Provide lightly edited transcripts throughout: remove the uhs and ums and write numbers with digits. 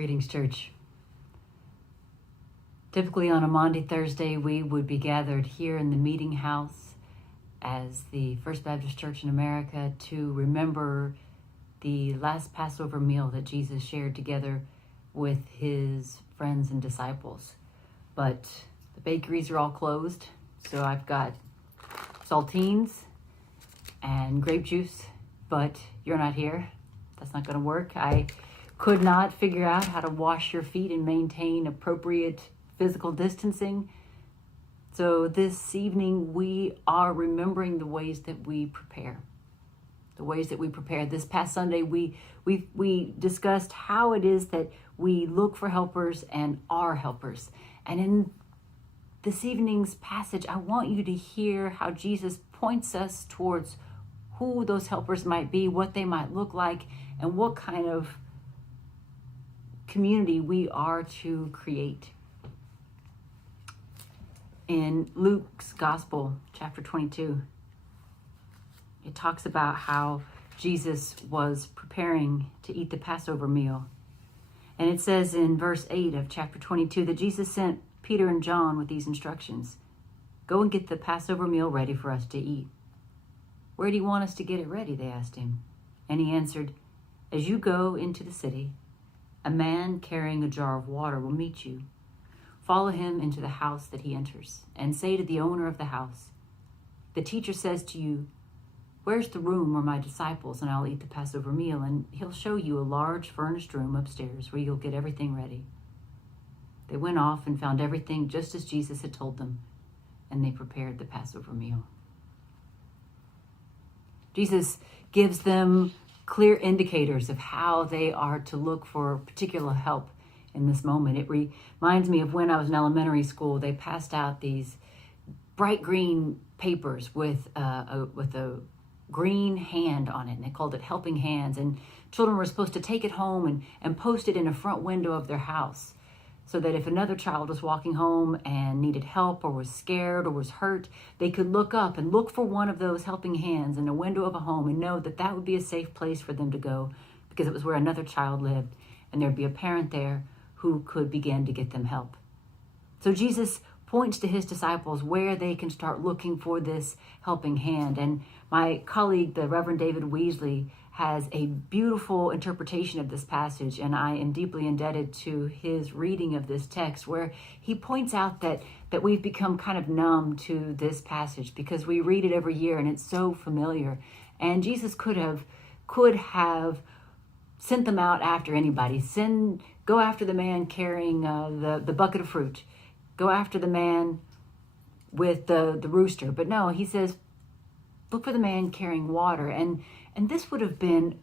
Greetings, church. Typically on a Maundy Thursday, we would be gathered here in the meeting house as the First Baptist Church in America to remember the last Passover meal that Jesus shared together with his friends and disciples. But the bakeries are all closed, so I've got saltines and grape juice, but you're not here. That's not going to work. I could not figure out how to wash your feet and maintain appropriate physical distancing. So this evening we are remembering the ways that we prepare. The ways that we prepare. This past Sunday we discussed how it is that we look for helpers and are helpers. And in this evening's passage, I want you to hear how Jesus points us towards who those helpers might be, what they might look like, and what kind of community we are to create. In Luke's Gospel, chapter 22, it talks about how Jesus was preparing to eat the Passover meal. And it says in verse 8 of chapter 22 that Jesus sent Peter and John with these instructions. Go and get the Passover meal ready for us to eat. Where do you want us to get it ready? They asked him. And he answered, as you go into the city, a man carrying a jar of water will meet you. Follow him into the house that he enters, and say to the owner of the house, the teacher says to you, where's the room where my disciples and I'll eat the Passover meal? And he'll show you a large furnished room upstairs where you'll get everything ready. They went off and found everything just as Jesus had told them, and they prepared the Passover meal. Jesus gives them clear indicators of how they are to look for particular help in this moment. It reminds me of when I was in elementary school. They passed out these bright green papers with a green hand on it, and they called it Helping Hands. And children were supposed to take it home and post it in a front window of their house, so that if another child was walking home and needed help or was scared or was hurt, they could look up and look for one of those helping hands in a window of a home and know that that would be a safe place for them to go because it was where another child lived, and there'd be a parent there who could begin to get them help. So Jesus points to his disciples where they can start looking for this helping hand. And my colleague, the Reverend David Weasley, has a beautiful interpretation of this passage, and I am deeply indebted to his reading of this text, where he points out that we've become kind of numb to this passage because we read it every year and it's so familiar. And Jesus could have sent them out after anybody. Go after the man carrying the bucket of fruit. Go after the man with the rooster. But no, he says, look for the man carrying water. And this would have been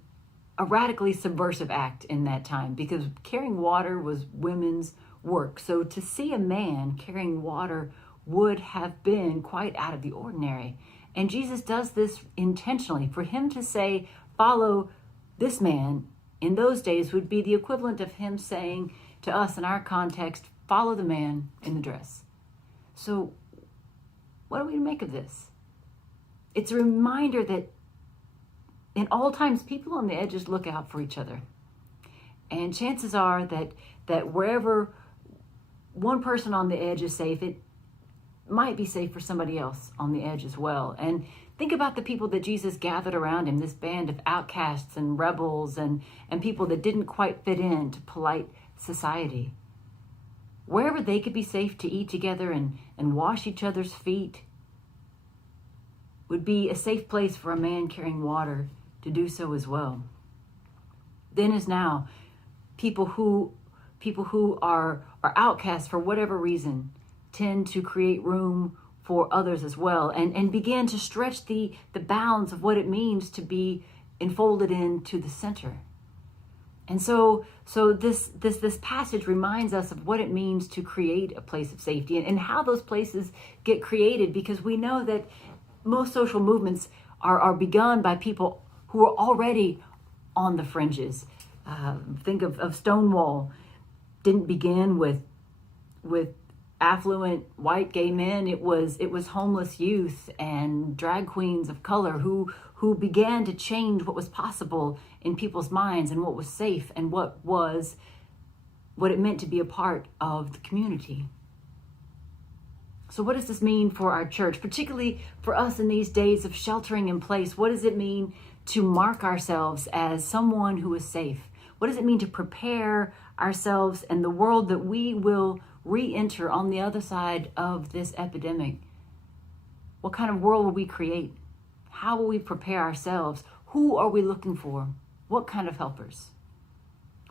a radically subversive act in that time because carrying water was women's work. So to see a man carrying water would have been quite out of the ordinary. And Jesus does this intentionally. For him to say, follow this man, in those days would be the equivalent of him saying to us in our context, follow the man in the dress. So what are we to make of this? It's a reminder that in all times, people on the edges look out for each other. And chances are that wherever one person on the edge is safe, it might be safe for somebody else on the edge as well. And think about the people that Jesus gathered around him, this band of outcasts and rebels and people that didn't quite fit into polite society. Wherever they could be safe to eat together and wash each other's feet would be a safe place for a man carrying water to do so as well. Then as now, people who are outcasts for whatever reason tend to create room for others as well and begin to stretch the bounds of what it means to be enfolded into the center. And so this passage reminds us of what it means to create a place of safety and how those places get created, because we know that most social movements are begun by people who are already on the fringes. Think of Stonewall. Didn't begin with affluent white gay men. It was homeless youth and drag queens of color who began to change what was possible in people's minds and what was safe and what was what it meant to be a part of the community. So what does this mean for our church, particularly for us in these days of sheltering in place? What does it mean to mark ourselves as someone who is safe? What does it mean to prepare ourselves and the world that we will re-enter on the other side of this epidemic? What kind of world will we create? How will we prepare ourselves? Who are we looking for? What kind of helpers?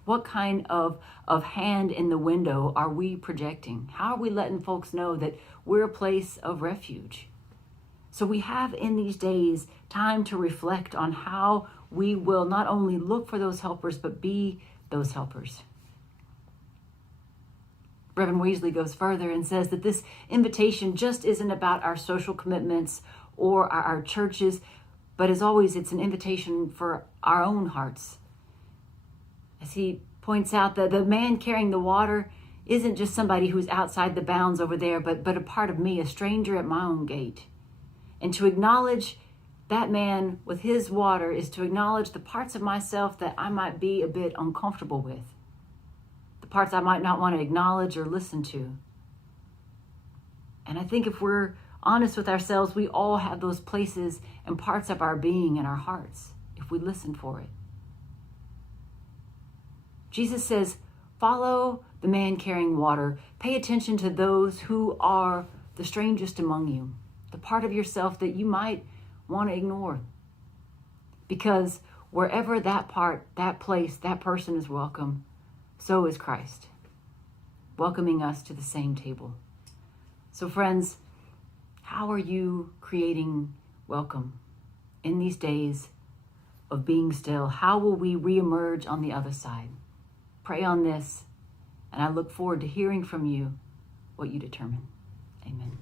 What kind of hand in the window are we projecting? How are we letting folks know that we're a place of refuge? So we have in these days time to reflect on how we will not only look for those helpers, but be those helpers. Reverend Weasley goes further and says that this invitation just isn't about our social commitments or our churches, but as always, it's an invitation for our own hearts. As he points out that the man carrying the water isn't just somebody who's outside the bounds over there, but a part of me, a stranger at my own gate. And to acknowledge that man with his water is to acknowledge the parts of myself that I might be a bit uncomfortable with, the parts I might not want to acknowledge or listen to. And I think if we're honest with ourselves, we all have those places and parts of our being and our hearts, if we listen for it. Jesus says, follow the man carrying water. Pay attention to those who are the strangest among you, the part of yourself that you might want to ignore. Because wherever that part, that place, that person is welcome, so is Christ, welcoming us to the same table. So friends, how are you creating welcome in these days of being still? How will we reemerge on the other side? Pray on this, and I look forward to hearing from you what you determine. Amen.